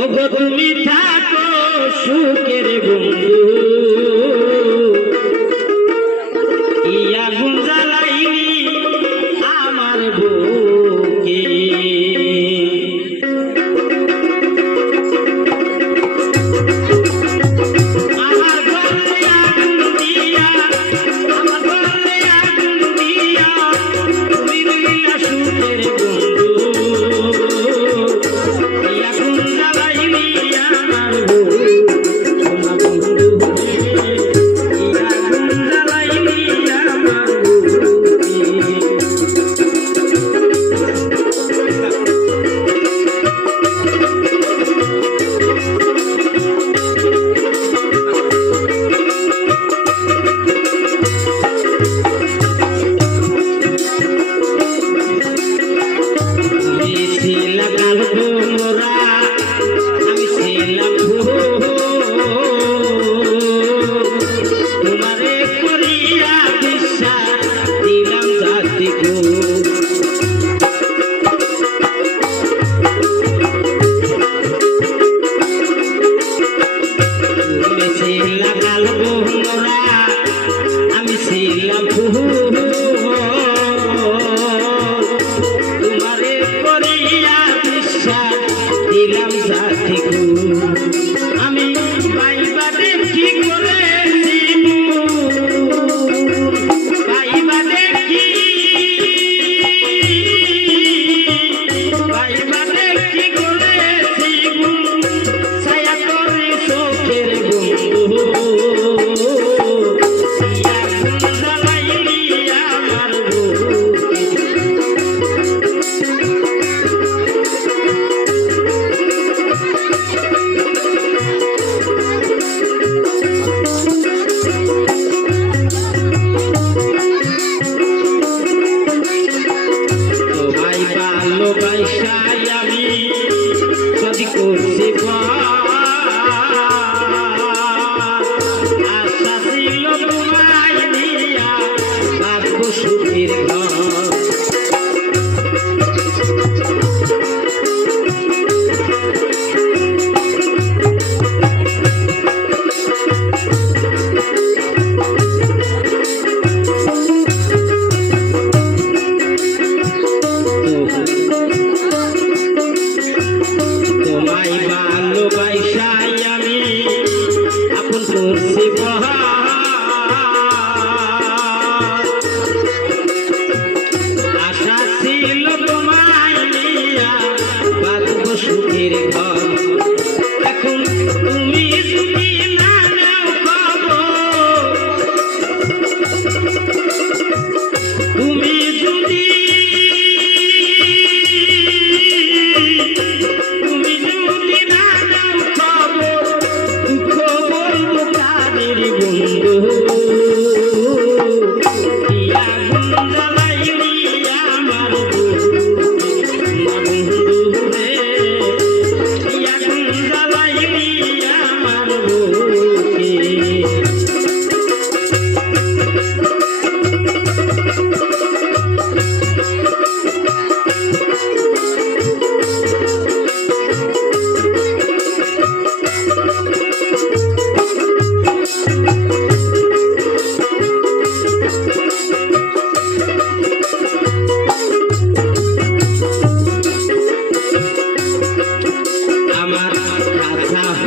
ওগো তুমি থাকো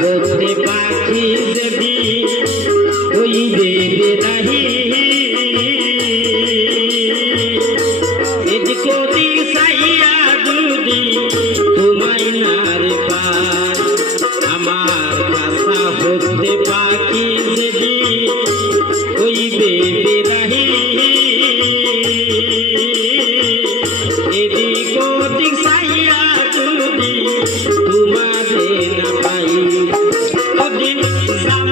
কথা হতে পাখি Yeah.